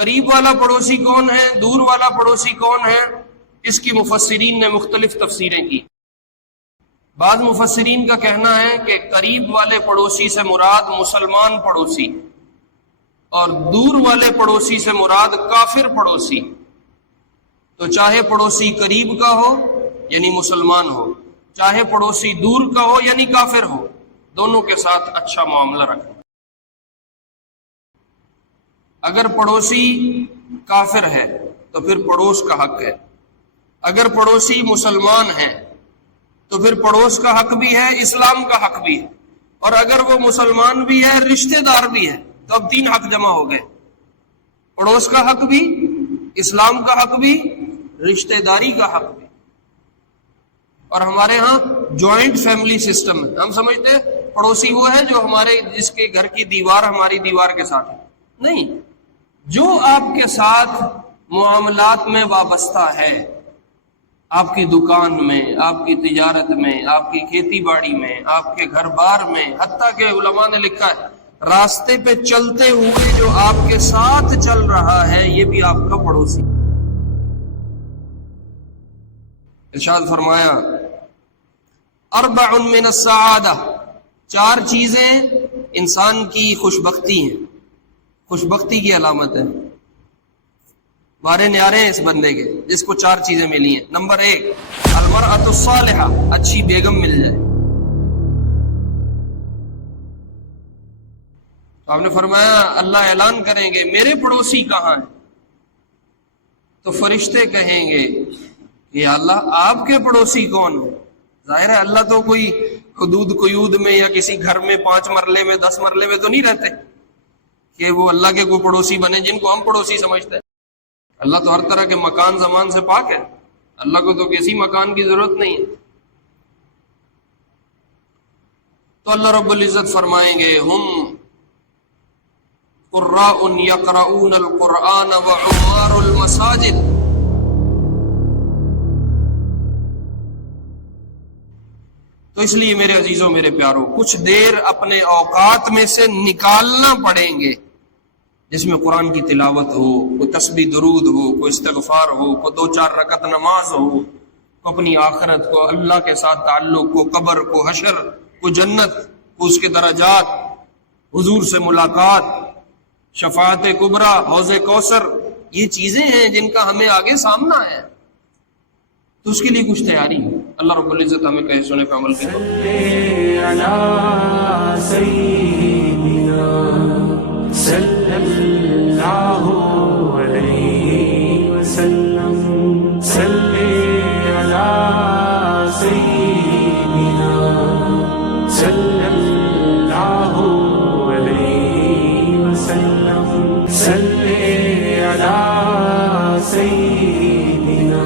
قریب والا پڑوسی کون ہے، دور والا پڑوسی کون ہے، اس کی مفسرین نے مختلف تفسیریں کی۔ بعض مفسرین کا کہنا ہے کہ قریب والے پڑوسی سے مراد مسلمان پڑوسی، اور دور والے پڑوسی سے مراد کافر پڑوسی۔ تو چاہے پڑوسی قریب کا ہو یعنی مسلمان ہو، چاہے پڑوسی دور کا ہو یعنی کافر ہو، دونوں کے ساتھ اچھا معاملہ رکھنا۔ اگر پڑوسی کافر ہے تو پھر پڑوس کا حق ہے، اگر پڑوسی مسلمان ہے تو پھر پڑوس کا حق بھی ہے، اسلام کا حق بھی ہے، اور اگر وہ مسلمان بھی ہے، رشتہ دار بھی ہے، تو اب 3 حق جمع ہو گئے، پڑوس کا حق بھی، اسلام کا حق بھی، رشتہ داری کا حق بھی۔ اور ہمارے ہاں جوائنٹ فیملی سسٹم ہے، ہم سمجھتے ہیں پڑوسی وہ ہے جو ہمارے جس کے گھر کی دیوار ہماری دیوار کے ساتھ ہے، نہیں، جو آپ کے ساتھ معاملات میں وابستہ ہے، آپ کی دکان میں، آپ کی تجارت میں، آپ کی کھیتی باڑی میں، آپ کے گھر بار میں، حتیٰ کہ علماء نے لکھا ہے راستے پہ چلتے ہوئے جو آپ کے ساتھ چل رہا ہے یہ بھی آپ کا پڑوسی۔ ارشاد فرمایا اربع من السعادہ، 4 چیزیں انسان کی خوش بختی ہیں، خوش بختی کی علامت ہے، بارے نیارے ہیں اس بندے کے جس کو 4 چیزیں ملی ہیں۔ نمبر 1 المرأۃ الصالحہ، اچھی بیگم مل جائے۔ تو آپ نے فرمایا اللہ اعلان کریں گے میرے پڑوسی کہاں ہیں، تو فرشتے کہیں گے کہ اللہ آپ کے پڑوسی کون ہیں؟ ظاہر ہے اللہ تو کوئی حدود قیود میں یا کسی گھر میں 5 مرلے میں 10 مرلے میں تو نہیں رہتے کہ وہ اللہ کے کوئی پڑوسی بنے جن کو ہم پڑوسی سمجھتے ہیں۔ اللہ تو ہر طرح کے مکان زمان سے پاک ہے، اللہ کو تو کسی مکان کی ضرورت نہیں ہے۔ تو اللہ رب العزت فرمائیں گے ہم قراء یقرؤون القرآن وعمار المساجد، تو اس لیے میرے عزیزوں میرے پیاروں کچھ دیر اپنے اوقات میں سے نکالنا پڑیں گے جس میں قرآن کی تلاوت ہو، کوئی تسبیح درود ہو، کوئی استغفار ہو، کوئی 2-4 رکعت نماز ہو، کو اپنی آخرت کو، اللہ کے ساتھ تعلق کو، قبر کو، حشر کو، جنت کو، اس کے درجات، حضور سے ملاقات، شفاعت کبریٰ، حوض کوثر، یہ چیزیں ہیں جن کا ہمیں آگے سامنا ہے، تو اس کے لیے کچھ تیاری ہے۔ اللہ رب العزت ہمیں کہے سنے پہ عمل کرے۔ صلی اللہ علیہ وسلم، صلی علی سیدنا، صلی اللہ علیہ وسلم، صلی علی سیدنا۔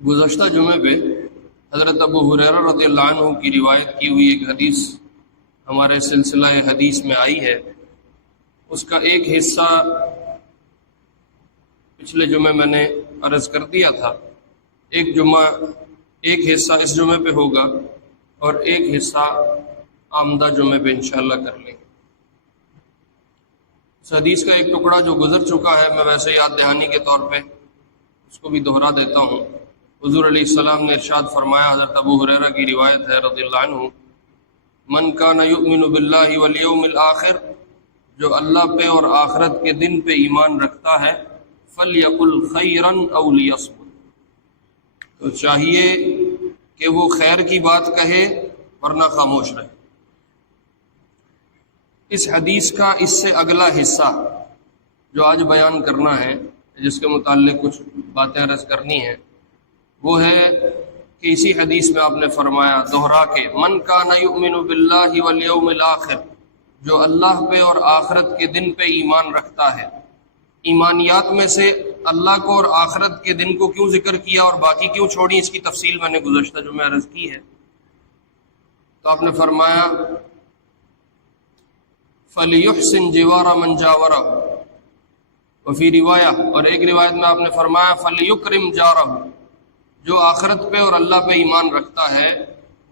گزشتہ جمعے پہ حضرت ابو ہریرہ رضی اللہ عنہ کی روایت کی ہوئی ایک حدیث ہمارے سلسلہ حدیث میں آئی ہے، اس کا ایک حصہ پچھلے جمعے میں نے عرض کر دیا تھا، ایک حصہ اس جمعے پہ ہوگا اور ایک حصہ آمدہ جمعے پہ انشاءاللہ کر لیں گے۔ اس حدیث کا ایک ٹکڑا جو گزر چکا ہے میں ویسے یاد دہانی کے طور پہ اس کو بھی دہرا دیتا ہوں۔ حضور علیہ السلام نے ارشاد فرمایا، حضرت ابو ہریرہ کی روایت ہے رضی اللہ عنہ، من کان یؤمن باللہ والیوم الآخر، جو اللہ پہ اور آخرت کے دن پہ ایمان رکھتا ہے، فلیقل خیرا او لیصمت، تو چاہیے کہ وہ خیر کی بات کہے ورنہ خاموش رہے۔ اس حدیث کا اس سے اگلا حصہ جو آج بیان کرنا ہے، جس کے متعلق کچھ باتیں عرض کرنی ہیں، وہ ہے کہ اسی حدیث میں آپ نے فرمایا دہرا کے، من کان یؤمن باللہ والیوم الآخر، جو اللہ پہ اور آخرت کے دن پہ ایمان رکھتا ہے۔ ایمانیات میں سے اللہ کو اور آخرت کے دن کو کیوں ذکر کیا اور باقی کیوں چھوڑی، اس کی تفصیل میں نے گزشتہ جو میں عرض کی ہے۔ تو آپ نے فرمایا فَلْيُحْسِنْ جِوَارَ مَنْ جَاوَرَهُ، وفی روایہ، اور ایک روایت میں آپ نے فرمایا فَلْيُكْرِمْ جَارَهُ، جو آخرت پہ اور اللہ پہ ایمان رکھتا ہے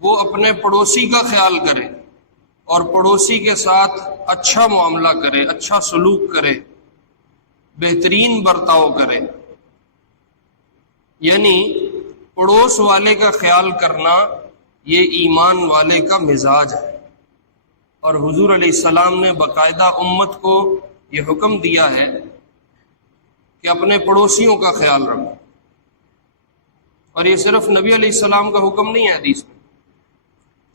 وہ اپنے پڑوسی کا خیال کرے اور پڑوسی کے ساتھ اچھا معاملہ کرے، اچھا سلوک کرے، بہترین برتاؤ کرے. یعنی پڑوس والے کا خیال کرنا یہ ایمان والے کا مزاج ہے. اور حضور علیہ السلام نے باقاعدہ امت کو یہ حکم دیا ہے کہ اپنے پڑوسیوں کا خیال رکھو. اور یہ صرف نبی علیہ السلام کا حکم نہیں ہے، حدیث میں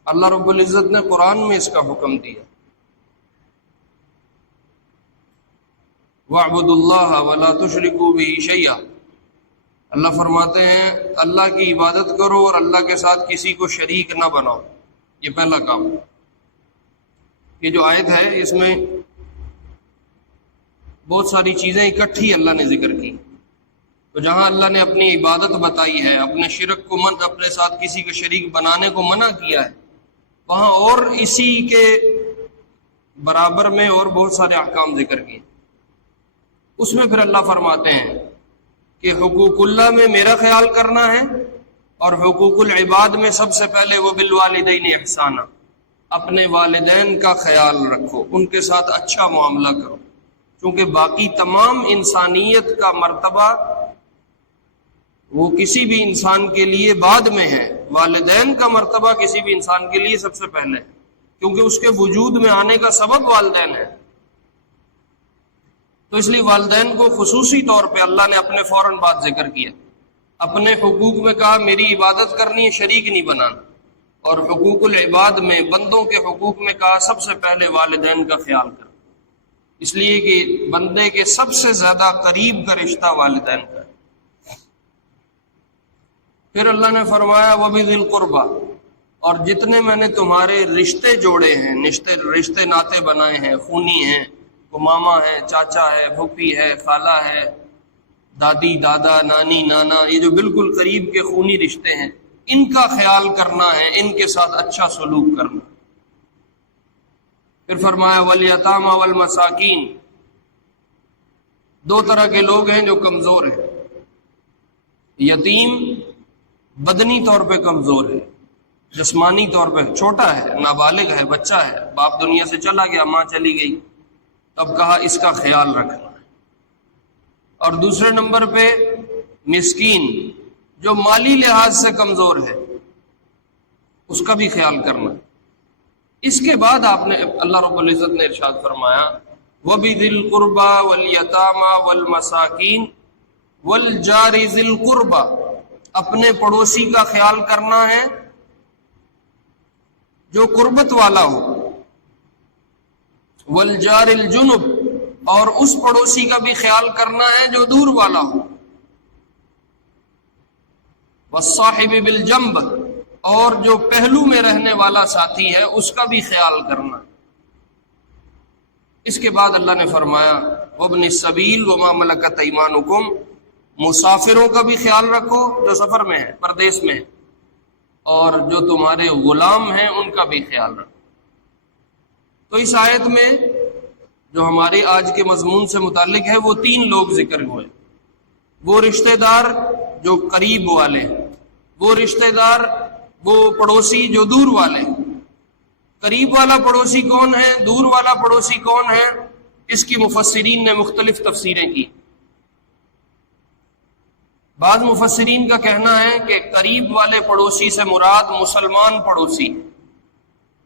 اللہ رب العزت نے قرآن میں اس کا حکم دیا. وَاعْبُدُوا اللَّهَ وَلَا تُشْرِكُوا بِهِ شَيْئًا. اللہ فرماتے ہیں اللہ کی عبادت کرو اور اللہ کے ساتھ کسی کو شریک نہ بناؤ. یہ پہلا کام. یہ جو آیت ہے اس میں بہت ساری چیزیں اکٹھی اللہ نے ذکر کی. تو جہاں اللہ نے اپنی عبادت بتائی ہے، اپنے شرک کو اپنے ساتھ کسی کو شریک بنانے کو منع کیا ہے، وہاں اور اسی کے برابر میں اور بہت سارے احکام ذکر کیے. اس میں پھر اللہ فرماتے ہیں کہ حقوق اللہ میں میرا خیال کرنا ہے، اور حقوق العباد میں سب سے پہلے وہ بالوالدین احسانا، اپنے والدین کا خیال رکھو، ان کے ساتھ اچھا معاملہ کرو. چونکہ باقی تمام انسانیت کا مرتبہ وہ کسی بھی انسان کے لیے بعد میں ہے، والدین کا مرتبہ کسی بھی انسان کے لیے سب سے پہلے ہے، کیونکہ اس کے وجود میں آنے کا سبب والدین ہے. تو اس لیے والدین کو خصوصی طور پہ اللہ نے اپنے فوراً بعد ذکر کیا. اپنے حقوق میں کہا میری عبادت کرنی ہے، شریک نہیں بنانا. اور حقوق العباد میں بندوں کے حقوق میں کہا سب سے پہلے والدین کا خیال کرنا، اس لیے کہ بندے کے سب سے زیادہ قریب کا رشتہ والدین کا ہے. پھر اللہ نے فرمایا وَبِذِي الْقُرْبَى، اور جتنے میں نے تمہارے رشتے جوڑے ہیں، رشتے ناطے بنائے ہیں، خونی ہیں، وہ ماما ہے، چاچا ہے، پھوپھی ہے، خالہ ہے، دادی دادا، نانی نانا، یہ جو بالکل قریب کے خونی رشتے ہیں، ان کا خیال کرنا ہے، ان کے ساتھ اچھا سلوک کرنا. پھر فرمایا والیتامی والمساکین، دو طرح کے لوگ ہیں جو کمزور ہیں. یتیم بدنی طور پہ کمزور ہے، جسمانی طور پہ چھوٹا ہے، نابالغ ہے، بچہ ہے، باپ دنیا سے چلا گیا، ماں چلی گئی، تب کہا اس کا خیال رکھنا ہے. اور دوسرے نمبر پہ مسکین، جو مالی لحاظ سے کمزور ہے، اس کا بھی خیال کرنا. اس کے بعد آپ نے اللہ رب العزت نے ارشاد فرمایا وَبِذِي الْقُرْبَى وَالْيَتَامَى وَالْمَسَاكِينِ وَالْجَارِ ذِي الْقُرْبَى، اپنے پڑوسی کا خیال کرنا ہے جو قربت والا ہو. وَالْجَارِ الْجُنُبِ، اور اس پڑوسی کا بھی خیال کرنا ہے جو دور والا ہو. وَالصَّاحِبِ بِالْجَنْبِ، اور جو پہلو میں رہنے والا ساتھی ہے اس کا بھی خیال کرنا. اس کے بعد اللہ نے فرمایا وَابْنِ السَّبِيلِ وَمَا مَلَكَتْ أَيْمَانُكُمْ، مسافروں کا بھی خیال رکھو جو سفر میں ہے، پردیس میں ہے، اور جو تمہارے غلام ہیں ان کا بھی خیال رکھو. تو اس آیت میں جو ہمارے آج کے مضمون سے متعلق ہے وہ تین لوگ ذکر ہوئے. وہ رشتہ دار جو قریب والے ہیں، وہ رشتہ دار، وہ پڑوسی جو دور والے ہیں. قریب والا پڑوسی کون ہے، دور والا پڑوسی کون ہے، اس کی مفسرین نے مختلف تفسیریں کی. بعض مفسرین کا کہنا ہے کہ قریب والے پڑوسی سے مراد مسلمان پڑوسی،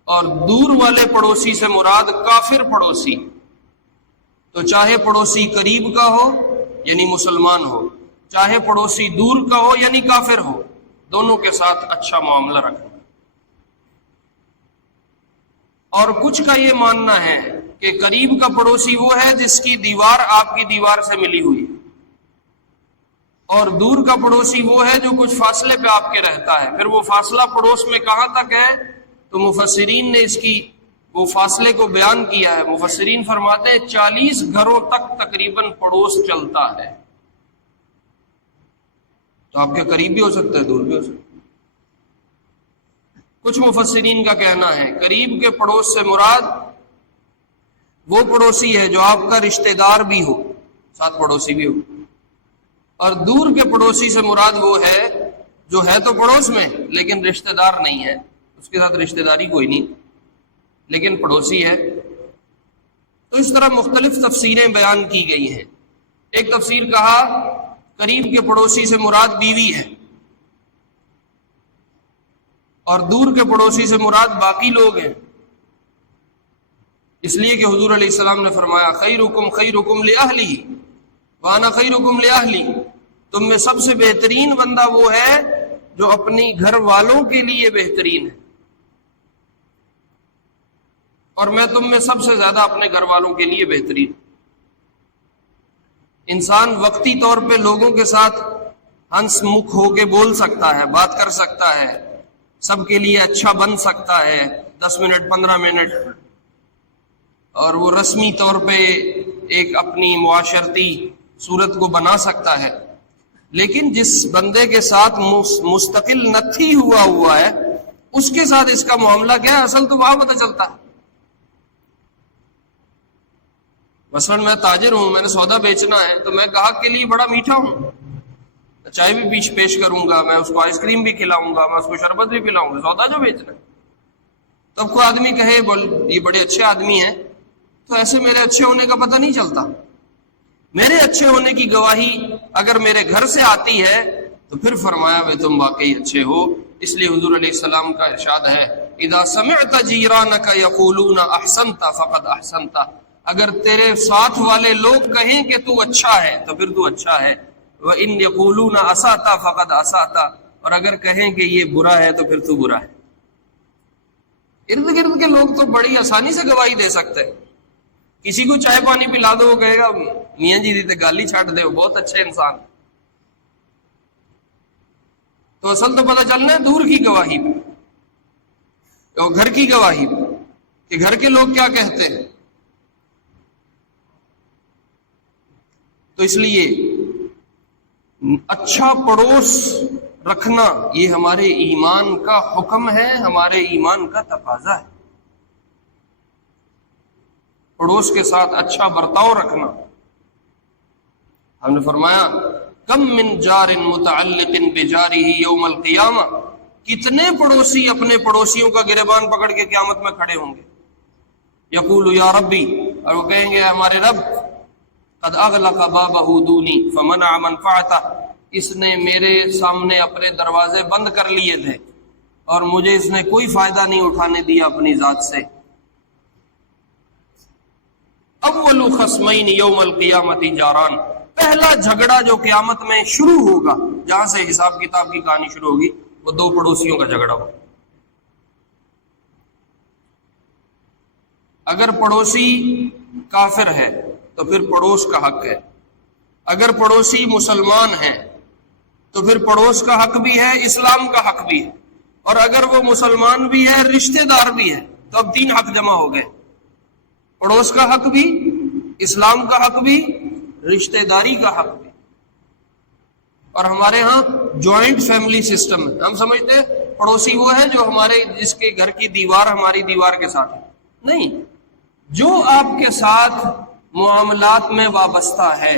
اور دور والے پڑوسی سے مراد کافر پڑوسی. تو چاہے پڑوسی قریب کا ہو یعنی مسلمان ہو، چاہے پڑوسی دور کا ہو یعنی کافر ہو، دونوں کے ساتھ اچھا معاملہ رکھنا. اور کچھ کا یہ ماننا ہے کہ قریب کا پڑوسی وہ ہے جس کی دیوار آپ کی دیوار سے ملی ہوئی، اور دور کا پڑوسی وہ ہے جو کچھ فاصلے پہ آپ کے رہتا ہے. پھر وہ فاصلہ پڑوس میں کہاں تک ہے، تو مفسرین نے اس کی وہ فاصلے کو بیان کیا ہے. مفسرین فرماتے ہیں 40 گھروں تک تقریباً پڑوس چلتا ہے. تو آپ کے قریب بھی ہو سکتا ہے، دور بھی ہو سکتا ہے. کچھ مفسرین کا کہنا ہے قریب کے پڑوس سے مراد وہ پڑوسی ہے جو آپ کا رشتہ دار بھی ہو، ساتھ پڑوسی بھی ہو، اور دور کے پڑوسی سے مراد وہ ہے جو ہے تو پڑوس میں لیکن رشتہ دار نہیں ہے، اس کے ساتھ رشتہ داری کوئی نہیں، لیکن پڑوسی ہے. تو اس طرح مختلف تفسیریں بیان کی گئی ہیں. ایک تفسیر کہا قریب کے پڑوسی سے مراد بیوی ہے اور دور کے پڑوسی سے مراد باقی لوگ ہیں، اس لیے کہ حضور علیہ السلام نے فرمایا خیرکم خیرکم لأہلہ وانا خیرکم لأہلی، تم میں سب سے بہترین بندہ وہ ہے جو اپنی گھر والوں کے لیے بہترین ہے، اور میں تم میں سب سے زیادہ اپنے گھر والوں کے لیے بہترین. انسان وقتی طور پہ لوگوں کے ساتھ ہنس مکھ ہو کے بول سکتا ہے، بات کر سکتا ہے، سب کے لیے اچھا بن سکتا ہے 10 منٹ 15 منٹ، اور وہ رسمی طور پہ ایک اپنی معاشرتی صورت کو بنا سکتا ہے. لیکن جس بندے کے ساتھ مستقل نتھی ہوا ہے اس کے ساتھ اس کا معاملہ کیا ہے، اصل تو وہاں پتہ چلتا ہے. مثلا میں تاجر ہوں، میں نے سودا بیچنا ہے تو میں گاہک کے لیے بڑا میٹھا ہوں، چائے بھی پیش کروں گا، میں اس کو آئس کریم بھی کھلاؤں گا، میں اس کو شربت بھی پلاؤں گا، سودا جو بیچنا ہے. تو اب کوئی آدمی کہے یہ بڑے اچھے آدمی ہیں، تو ایسے میرے اچھے ہونے کا پتہ نہیں چلتا. میرے اچھے ہونے کی گواہی اگر میرے گھر سے آتی ہے تو پھر فرمایا وہ تم واقعی اچھے ہو. اس لیے حضور علیہ السلام کا ارشاد ہے اذا سمعت جیرانک یقولون احسنت فقد احسنت، اگر تیرے ساتھ والے لوگ کہیں کہ تو اچھا ہے تو پھر تو اچھا ہے. وَإِن يَقُولُونَ أَسَأْتَ فَقَدْ أَسَأْتَ، اور اگر کہیں کہ یہ برا ہے تو پھر تو برا ہے. ارد گرد کے لوگ تو بڑی آسانی سے گواہی دے سکتے ہیں. کسی کو چائے پانی پلا دو وہ کہے گا میاں جی دی تے گالی چھاٹ دے، وہ بہت اچھے انسان. تو اصل تو پتہ چلنا ہے دور کی گواہی پہ اور گھر کی گواہی پہ کہ گھر کے لوگ کیا کہتے ہیں. تو اس لیے اچھا پڑوس رکھنا یہ ہمارے ایمان کا حکم ہے، ہمارے ایمان کا تقاضا ہے. پڑوس کے ساتھ اچھا برتاؤ رکھنا. ہم نے فرمایا کم من جار متعلق بجارہ یوم القیامہ، کتنے پڑوسی اپنے پڑوسیوں کا گریبان پکڑ کے قیامت میں کھڑے ہوں گے. یقول یا ربی، اور وہ کہیں گے ہمارے رب قد اغلق بابہ دونی فمنع منفعتہ، اس نے میرے سامنے اپنے دروازے بند کر لیے تھے اور مجھے اس نے کوئی فائدہ نہیں اٹھانے دیا اپنی ذات سے. اول خصمین یوم القیامت جاران، پہلا جھگڑا جو قیامت میں شروع ہوگا، جہاں سے حساب کتاب کی کہانی شروع ہوگی، وہ دو پڑوسیوں کا جھگڑا ہوگا. اگر پڑوسی کافر ہے تو پھر پڑوس کا حق ہے. اگر پڑوسی مسلمان ہیں تو پھر پڑوس کا حق بھی ہے، اسلام کا حق بھی ہے. اور اگر وہ مسلمان بھی ہے، رشتہ دار بھی ہے، تو اب 3 حق جمع ہو گئے، پڑوس کا حق بھی، اسلام کا حق بھی، رشتہ داری کا حق بھی. اور ہمارے ہاں جوائنٹ فیملی سسٹم ہے. ہم سمجھتے ہیں پڑوسی وہ ہے جو ہمارے جس کے گھر کی دیوار ہماری دیوار کے ساتھ ہے. نہیں، جو آپ کے ساتھ معاملات میں وابستہ ہے،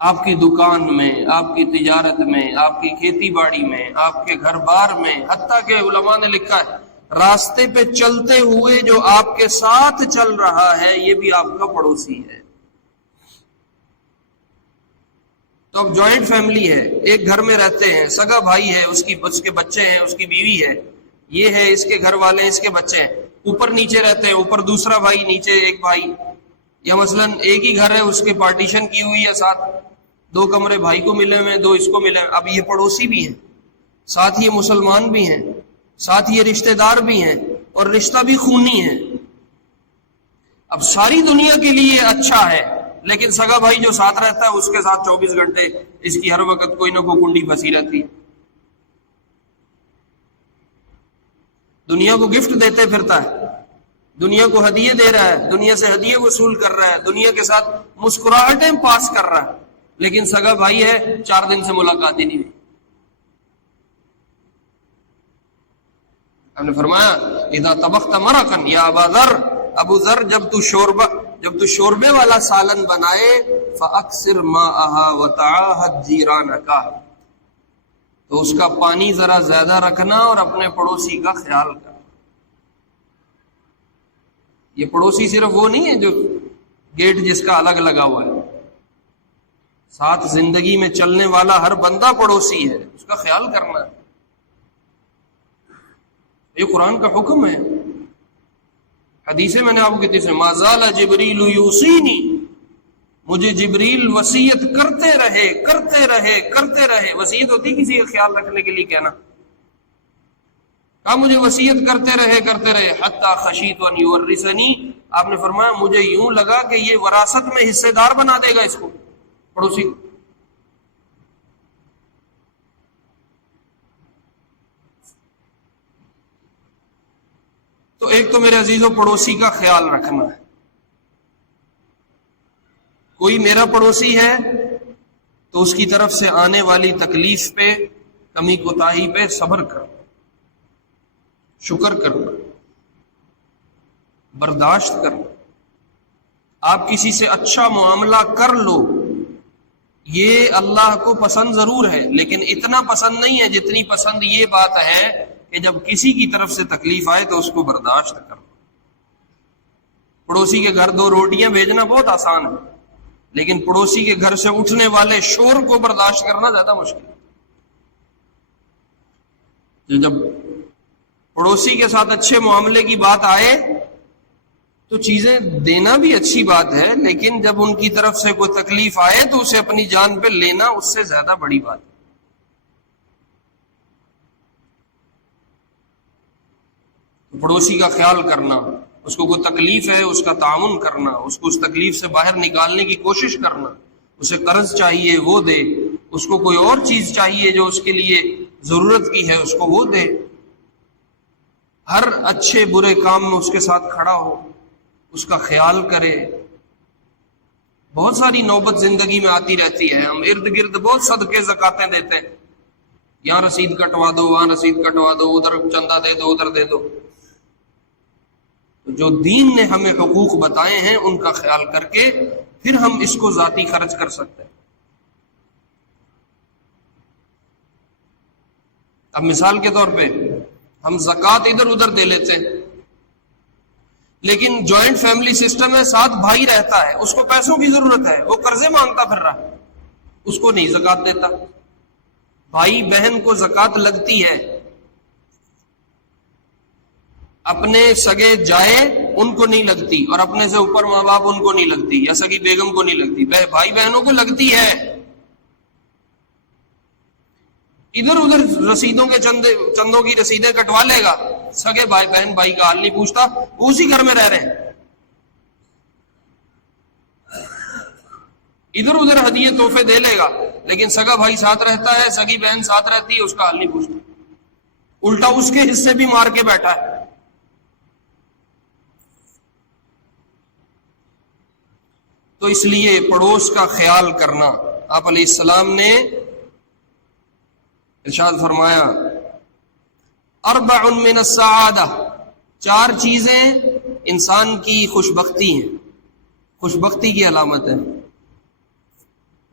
آپ کی دکان میں، آپ کی تجارت میں، آپ کی کھیتی باڑی میں، آپ کے گھر بار میں، حتیٰ کہ علماء نے لکھا ہے راستے پہ چلتے ہوئے جو آپ کے ساتھ چل رہا ہے یہ بھی آپ کا پڑوسی ہے. تو اب جوائنٹ فیملی ہے، ایک گھر میں رہتے ہیں، سگا بھائی ہے، اس کے بچے ہیں، اس کی بیوی ہے، یہ ہے اس کے گھر والے ہیں، اس کے بچے ہیں، اوپر نیچے رہتے ہیں، اوپر دوسرا بھائی، نیچے ایک بھائی، یا مثلا ایک ہی گھر ہے، اس کے پارٹیشن کی ہوئی ہے، ساتھ 2 کمرے بھائی کو ملے ہوئے ہیں، 2 اس کو ملے ہوئے ہیں. اب یہ پڑوسی بھی ہیں، ساتھ یہ مسلمان بھی ہیں، ساتھ یہ رشتہ دار بھی ہیں، اور رشتہ بھی خونی ہے. اب ساری دنیا کے لیے اچھا ہے، لیکن سگا بھائی جو ساتھ رہتا ہے اس کے ساتھ 24 گھنٹے اس کی ہر وقت کوئی نہ کوئی کنڈی پھنسی رہتی ہے. دنیا کو گفٹ دیتے پھرتا ہے، دنیا کو ہدیے دے رہا ہے، دنیا سے ہدیے وصول کر رہا ہے، دنیا کے ساتھ مسکراہٹیں پاس کر رہا ہے، لیکن سگا بھائی ہے 4 دن سے ملاقات ہی نہیں ہوئی. ہم نے فرمایا اذا طبخت مرقا یا ابا ذر، ابو ذر جب تو شوربے والا سالن بنائے فاکثر ماءها وتعاهد جیرانک، تو اس کا پانی ذرا زیادہ رکھنا اور اپنے پڑوسی کا خیال کرنا. یہ پڑوسی صرف وہ نہیں ہے جو گیٹ جس کا الگ لگا ہوا ہے، ساتھ زندگی میں چلنے والا ہر بندہ پڑوسی ہے، اس کا خیال کرنا ہے۔ یہ قرآن کا حکم ہے۔ حدیث میں نے آپ کو کتنی سے ما زال جبریل یوصینی، مجھے جبریل وصیت کرتے رہے کرتے رہے کرتے رہے۔ وصیت ہوتی کسی کا خیال رکھنے کے لیے کہنا، کہا مجھے وصیت کرتے رہے حتی خشیت ان یورثنی، آپ نے فرمایا مجھے یوں لگا کہ یہ وراثت میں حصے دار بنا دے گا اس کو، پڑوسی کو۔ تو ایک تو میرے عزیزوں پڑوسی کا خیال رکھنا ہے۔ کوئی میرا پڑوسی ہے تو اس کی طرف سے آنے والی تکلیف پہ، کمی کوتاہی پہ صبر کرنا، شکر کرنا، برداشت کرنا۔ آپ کسی سے اچھا معاملہ کر لو، یہ اللہ کو پسند ضرور ہے، لیکن اتنا پسند نہیں ہے جتنی پسند یہ بات ہے کہ جب کسی کی طرف سے تکلیف آئے تو اس کو برداشت کرنا۔ پڑوسی کے گھر 2 روٹیاں بھیجنا بہت آسان ہے، لیکن پڑوسی کے گھر سے اٹھنے والے شور کو برداشت کرنا زیادہ مشکل ہے۔ جب پڑوسی کے ساتھ اچھے معاملے کی بات آئے تو چیزیں دینا بھی اچھی بات ہے، لیکن جب ان کی طرف سے کوئی تکلیف آئے تو اسے اپنی جان پہ لینا اس سے زیادہ بڑی بات ہے۔ پڑوسی کا خیال کرنا، اس کو کوئی تکلیف ہے اس کا تعاون کرنا، اس کو اس تکلیف سے باہر نکالنے کی کوشش کرنا، اسے قرض چاہیے وہ دے، اس کو کوئی اور چیز چاہیے جو اس کے لیے ضرورت کی ہے اس کو وہ دے، ہر اچھے برے کام میں اس کے ساتھ کھڑا ہو، اس کا خیال کرے۔ بہت ساری نوبت زندگی میں آتی رہتی ہے، ہم ارد گرد بہت صدقے زکاتیں دیتے ہیں، یہاں رسید کٹوا دو، وہاں رسید کٹوا دو، ادھر چندہ دے دو، ادھر دے دو۔ جو دین نے ہمیں حقوق بتائے ہیں ان کا خیال کر کے پھر ہم اس کو ذاتی خرچ کر سکتے ہیں۔ اب مثال کے طور پہ ہم زکوٰۃ ادھر ادھر دے لیتے ہیں، لیکن جوائنٹ فیملی سسٹم ہے، ساتھ بھائی رہتا ہے، اس کو پیسوں کی ضرورت ہے، وہ قرضے مانگتا پھر رہا ہے، اس کو نہیں زکوٰۃ دیتا۔ بھائی بہن کو زکوٰۃ لگتی ہے، اپنے سگے جائے ان کو نہیں لگتی، اور اپنے سے اوپر ماں باپ ان کو نہیں لگتی، یا سگی بیگم کو نہیں لگتی، بھائی بہنوں کو لگتی ہے۔ ادھر ادھر رسیدوں کے چندوں کی رسیدیں کٹوا لے گا، سگے بھائی بہن بھائی کا حال نہیں پوچھتا، اسی گھر میں رہ رہے ہیں۔ ادھر ادھر ہدیے تحفے دے لے گا، لیکن سگا بھائی ساتھ رہتا ہے، سگی بہن ساتھ رہتی ہے، اس کا حال نہیں پوچھتا، الٹا اس کے حصے بھی مار کے بیٹھا ہے۔ تو اس لیے پڑوس کا خیال کرنا، آپ علیہ السلام نے ارشاد فرمایا اربع من السعادہ، 4 چیزیں انسان کی خوش بختی ہیں، خوش بختی کی علامت ہے۔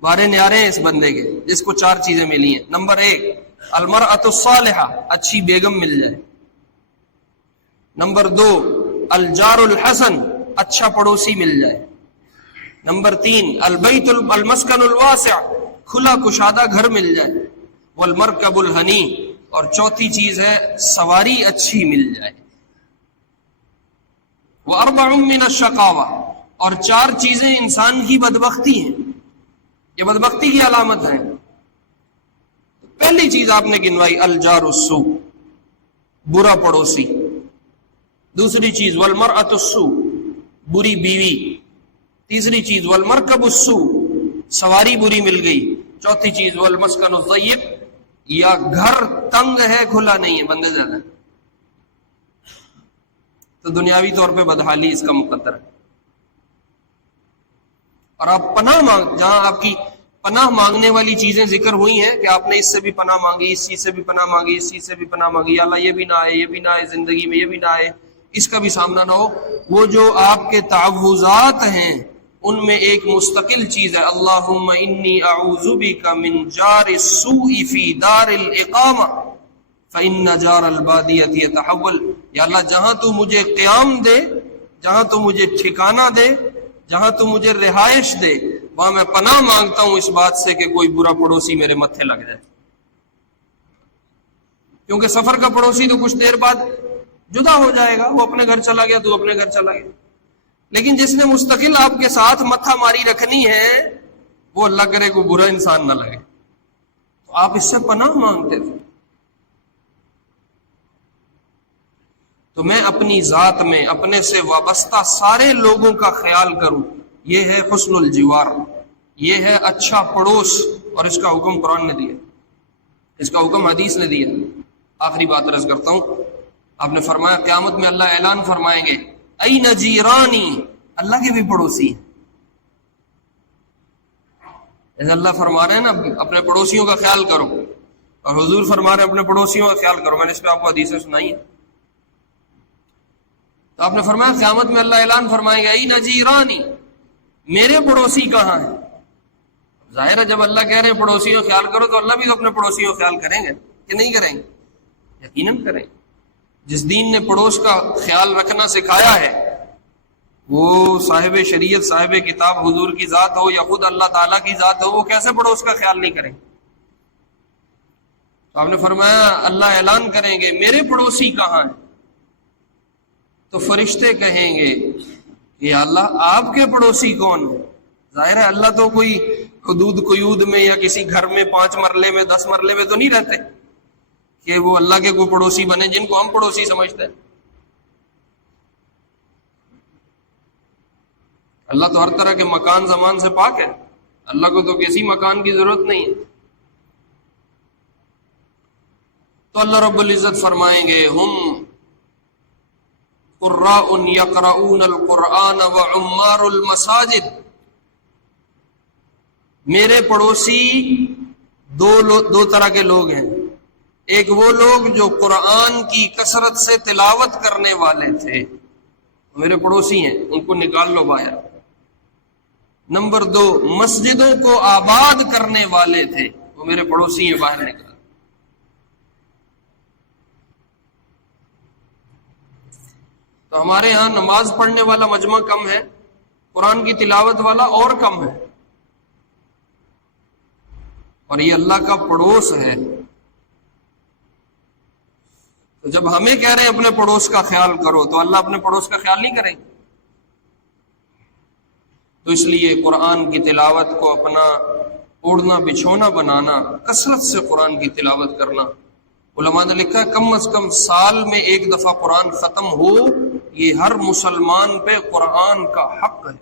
بارے نیارے ہیں اس بندے کے جس کو 4 چیزیں ملی ہیں۔ نمبر 1 المرأۃ الصالحہ، اچھی بیگم مل جائے۔ نمبر 2 الجار الحسن، اچھا پڑوسی مل جائے۔ نمبر 3 البیت المسکن الواسع، کھلا کشادہ گھر مل جائے۔ والمرکب الہنی، اور چوتھی چیز ہے سواری اچھی مل جائے۔ واربع من الشقاوہ، اور 4 چیزیں انسان کی بدبختی ہیں، یہ بدبختی کی علامت ہے۔ پہلی چیز آپ نے گنوائی الجار السوء، برا پڑوسی۔ دوسری چیز والمرأۃ السوء، بری بیوی۔ تیسری چیز والمرکب السوء، سواری بری مل گئی۔ چوتھی چیز والمسکن الضیق، یا گھر تنگ ہے کھلا نہیں ہے، بندے زیادہ ہیں۔ تو دنیاوی طور پہ بدحالی اس کا مقدر ہے۔ اور آپ پناہ مانگ، جہاں آپ کی پناہ مانگنے والی چیزیں ذکر ہوئی ہیں کہ آپ نے اس سے بھی پناہ مانگی، اس چیز سے بھی پناہ مانگی، اس چیز سے بھی پناہ مانگی، یا اللہ یہ بھی نہ آئے، یہ بھی نہ آئے زندگی میں، یہ بھی نہ آئے، اس کا بھی سامنا نہ ہو۔ وہ جو آپ کے تعوذات ہیں ان میں ایک مستقل چیز ہے اللہم انی اعوذ بک من جار السوء فی دار الاقامہ فإن جار البادیۃ یتحول، یا اللہ جہاں تو مجھے قیام دے، جہاں تو مجھے ٹھکانہ دے، جہاں تو مجھے رہائش دے، وہاں میں پناہ مانگتا ہوں اس بات سے کہ کوئی برا پڑوسی میرے متھے لگ جائے. کیونکہ سفر کا پڑوسی تو کچھ دیر بعد جدا ہو جائے گا، وہ اپنے گھر چلا گیا تو اپنے گھر چلا گیا. لیکن جس نے مستقل آپ کے ساتھ متھا ماری رکھنی ہے، وہ اللہ کرے کو برا انسان نہ لگے، تو آپ اس سے پناہ مانگتے تھے. تو میں اپنی ذات میں اپنے سے وابستہ سارے لوگوں کا خیال کروں، یہ ہے حسن الجوار، یہ ہے اچھا پڑوس. اور اس کا حکم قرآن نے دیا، اس کا حکم حدیث نے دیا. آخری بات عرض کرتا ہوں، آپ نے فرمایا قیامت میں اللہ اعلان فرمائیں گے این جیرانی، اللہ کے بھی پڑوسی ہیں. جیسے اللہ فرما رہے ہیں نا اپنے پڑوسیوں کا خیال کرو، اور حضور فرما رہے ہیں اپنے پڑوسیوں کا خیال کرو. میں نے اس پہ آپ کو حدیثیں سنائی ہیں. تو آپ نے فرمایا قیامت میں اللہ اعلان فرمائیں گے این جیرانی، میرے پڑوسی کہاں ہیں؟ ظاہر ہے جب اللہ کہہ رہے ہیں پڑوسیوں کا خیال کرو تو اللہ بھی تو اپنے پڑوسیوں کا خیال کریں گے کہ نہیں کریں گے؟ یقیناً کریں. جس دین نے پڑوس کا خیال رکھنا سکھایا ہے، وہ صاحب شریعت صاحب کتاب حضور کی ذات ہو یا خود اللہ تعالیٰ کی ذات ہو، وہ کیسے پڑوس کا خیال نہیں کریں؟ تو آپ نے فرمایا اللہ اعلان کریں گے میرے پڑوسی کہاں ہیں؟ تو فرشتے کہیں گے کہ یا اللہ آپ کے پڑوسی کون ہیں؟ ظاہر ہے اللہ تو کوئی حدود قیود میں یا کسی گھر میں 5 مرلے میں 10 مرلے میں تو نہیں رہتے کہ وہ اللہ کے کوئی پڑوسی بنے جن کو ہم پڑوسی سمجھتے ہیں. اللہ تو ہر طرح کے مکان زمان سے پاک ہے، اللہ کو تو کسی مکان کی ضرورت نہیں ہے. تو اللہ رب العزت فرمائیں گے ہم قراء یقرؤون القرآن وعمار المساجد، میرے پڑوسی دو طرح کے لوگ ہیں. ایک وہ لوگ جو قرآن کی کثرت سے تلاوت کرنے والے تھے، میرے پڑوسی ہیں، ان کو نکال لو باہر. نمبر 2 مسجدوں کو آباد کرنے والے تھے، وہ میرے پڑوسی ہیں، باہر نکال. تو ہمارے ہاں نماز پڑھنے والا مجمع کم ہے، قرآن کی تلاوت والا اور کم ہے، اور یہ اللہ کا پڑوس ہے. تو جب ہمیں کہہ رہے ہیں اپنے پڑوس کا خیال کرو، تو اللہ اپنے پڑوس کا خیال نہیں کریں گے؟ تو اس لیے قرآن کی تلاوت کو اپنا اوڑھنا بچھونا بنانا، کثرت سے قرآن کی تلاوت کرنا. علماء نے لکھا ہے کم از کم سال میں 1 دفعہ قرآن ختم ہو، یہ ہر مسلمان پہ قرآن کا حق ہے.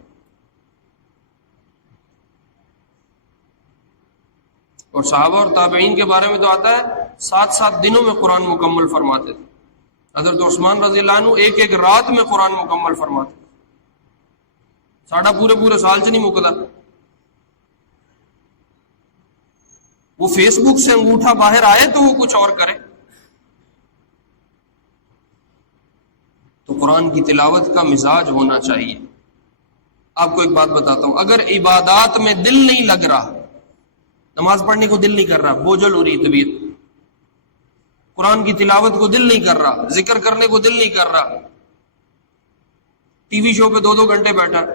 اور صحابہ اور تابعین کے بارے میں تو آتا ہے 7 دنوں میں قرآن مکمل فرماتے تھے. حضرت عثمان رضی اللہ عنہ ایک رات میں قرآن مکمل فرماتے تھے. ساڑھا پورے سال سے نہیں مکتا. وہ فیس بک سے انگوٹھا باہر آئے تو وہ کچھ اور کرے. تو قرآن کی تلاوت کا مزاج ہونا چاہیے. آپ کو ایک بات بتاتا ہوں، اگر عبادات میں دل نہیں لگ رہا، نماز پڑھنے کو دل نہیں کر رہا، بوجھل ہو رہی طبیعت، قرآن کی تلاوت کو دل نہیں کر رہا، ذکر کرنے کو دل نہیں کر رہا، ٹی وی شو پہ 2 گھنٹے بیٹھا،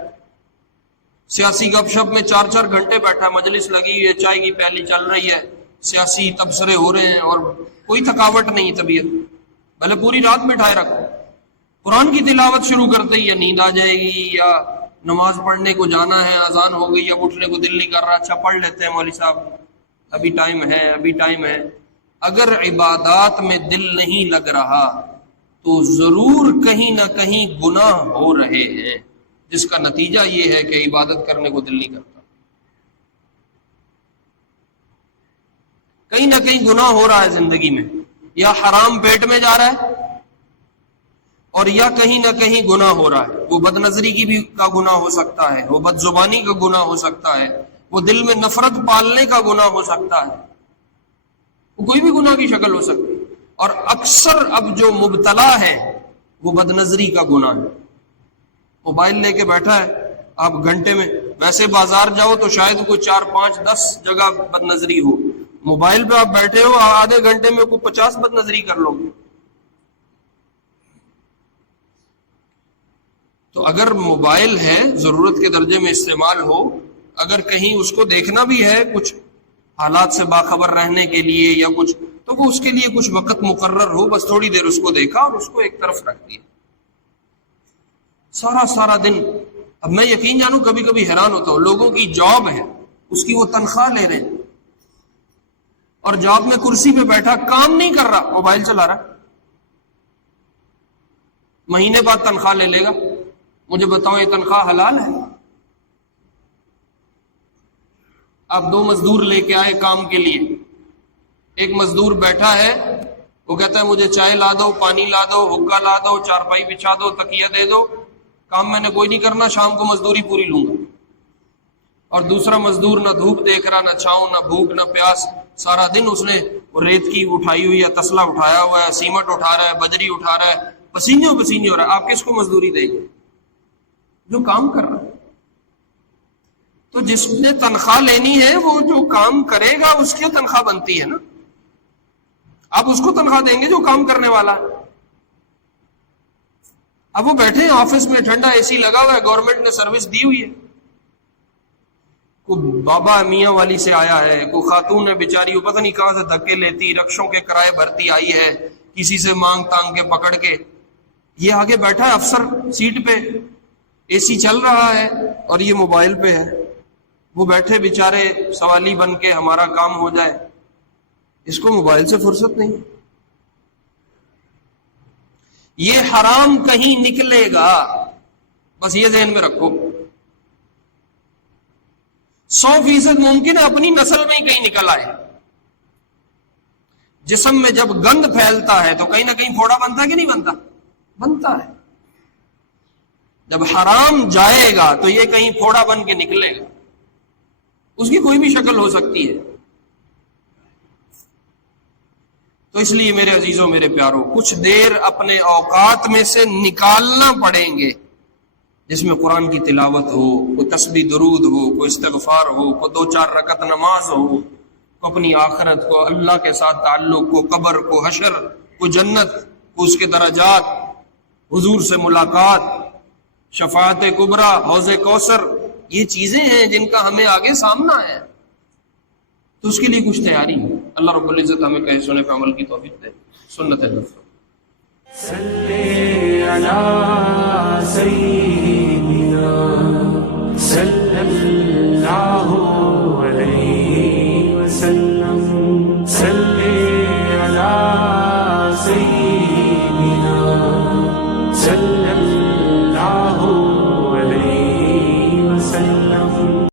سیاسی گپ شپ میں 4 گھنٹے بیٹھا، مجلس لگی ہوئی ہے، چائے کی پیالی چل رہی ہے، سیاسی تبصرے ہو رہے ہیں اور کوئی تھکاوٹ نہیں طبیعت، بھلے پوری رات بٹھائے رکھو، قرآن کی تلاوت شروع کرتے ہی یا نیند آ جائے گی یا نماز پڑھنے کو جانا ہے، اذان ہو گئی، اب اٹھنے کو دل نہیں کر رہا، اچھا پڑھ لیتے ہیں مولوی صاحب، ابھی ٹائم ہے. اگر عبادات میں دل نہیں لگ رہا تو ضرور کہیں نہ کہیں گناہ ہو رہے ہیں، جس کا نتیجہ یہ ہے کہ عبادت کرنے کو دل نہیں کرتا. کہیں نہ کہیں گناہ ہو رہا ہے زندگی میں، یا حرام پیٹ میں جا رہا ہے اور یا کہیں نہ کہیں گناہ ہو رہا ہے. وہ بد نظری کی بھی کا گناہ ہو سکتا ہے، وہ بد زبانی کا گناہ ہو سکتا ہے، وہ دل میں نفرت پالنے کا گناہ ہو سکتا ہے، وہ کوئی بھی گناہ کی شکل ہو سکتی ہے. اور اکثر اب جو مبتلا ہے وہ بد نظری کا گناہ ہے. موبائل لے کے بیٹھا ہے، آپ گھنٹے میں، ویسے بازار جاؤ تو شاید کوئی 4 5 10 جگہ بد نظری ہو، موبائل پہ آپ بیٹھے ہو آدھے گھنٹے میں کوئی 50 بد نظری کر لو گے. تو اگر موبائل ہے ضرورت کے درجے میں استعمال ہو، اگر کہیں اس کو دیکھنا بھی ہے کچھ حالات سے باخبر رہنے کے لیے یا کچھ، تو وہ اس کے لیے کچھ وقت مقرر ہو، بس تھوڑی دیر اس کو دیکھا اور اس کو ایک طرف رکھ دیا۔ سارا دن، اب میں یقین جانوں کبھی کبھی حیران ہوتا ہوں، لوگوں کی جاب ہے، اس کی وہ تنخواہ لے رہے ہیں اور جاب میں کرسی پہ بیٹھا کام نہیں کر رہا، موبائل چلا رہا، مہینے بعد تنخواہ لے لے گا۔ مجھے بتاؤ یہ تنخواہ حلال ہے؟ آپ 2 مزدور لے کے آئے کام کے لیے، ایک مزدور بیٹھا ہے، وہ کہتا ہے مجھے چائے لا دو، پانی لا دو، حقہ لا دو، چارپائی بچھا دو، تکیہ دے دو، کام میں نے کوئی نہیں کرنا، شام کو مزدوری پوری لوں گا۔ اور دوسرا مزدور نہ دھوپ دیکھ رہا، نہ چھاؤں، نہ بھوک، نہ پیاس، سارا دن اس نے وہ ریت کی اٹھائی ہوئی ہے، تسلا اٹھایا ہوا ہے، سیمٹ اٹھا رہا ہے، بجری اٹھا رہا ہے، پسینے ہو رہا ہے۔ آپ کس کو مزدوری دیں گے؟ جو کام کر رہا ہے۔ تو جس نے تنخواہ لینی ہے وہ جو کام کرے گا اس کی تنخواہ بنتی ہے نا، آپ اس کو تنخواہ دیں گے جو کام کرنے والا ہے۔ اب وہ بیٹھے ہیں آفس میں، ٹھنڈا اے سی لگا ہوا ہے، گورنمنٹ نے سروس دی ہوئی ہے، کوئی بابا میاں والی سے آیا ہے، کوئی خاتون ہے بیچاری، وہ پتہ نہیں کہاں سے دھکے لیتی، رکشوں کے کرائے بھرتی آئی ہے، کسی سے مانگ تانگ کے پکڑ کے، یہ آگے بیٹھا ہے افسر سیٹ پہ، اے سی چل رہا ہے اور یہ موبائل پہ ہے۔ وہ بیٹھے بیچارے سوالی بن کے ہمارا کام ہو جائے، اس کو موبائل سے فرصت نہیں۔ یہ حرام کہیں نکلے گا، بس یہ ذہن میں رکھو۔ 100% ممکن ہے اپنی نسل میں ہی کہیں نکل آئے۔ جسم میں جب گند پھیلتا ہے تو کہیں نہ کہیں پھوڑا بنتا ہے کہ نہیں بنتا؟ بنتا ہے۔ جب حرام جائے گا تو یہ کہیں پھوڑا بن کے نکلے گا، اس کی کوئی بھی شکل ہو سکتی ہے۔ تو اس لیے میرے عزیزوں، میرے پیاروں، کچھ دیر اپنے اوقات میں سے نکالنا پڑیں گے جس میں قرآن کی تلاوت ہو، کوئی تسبیح درود ہو، کوئی استغفار ہو، کوئی 2-4 رکعت نماز ہو، کو اپنی آخرت کو، اللہ کے ساتھ تعلق کو، قبر کو، حشر کو، جنت کو، اس کے درجات، حضور سے ملاقات، شفاعت کبریٰ، حوض کوثر، یہ چیزیں ہیں جن کا ہمیں آگے سامنا ہے، تو اس کے لیے کچھ تیاری ہے۔ اللہ رب العزت ہمیں کہے سنے پہ عمل کی توفیق دے۔ سنت نبوی صلی علی سیدنا صلی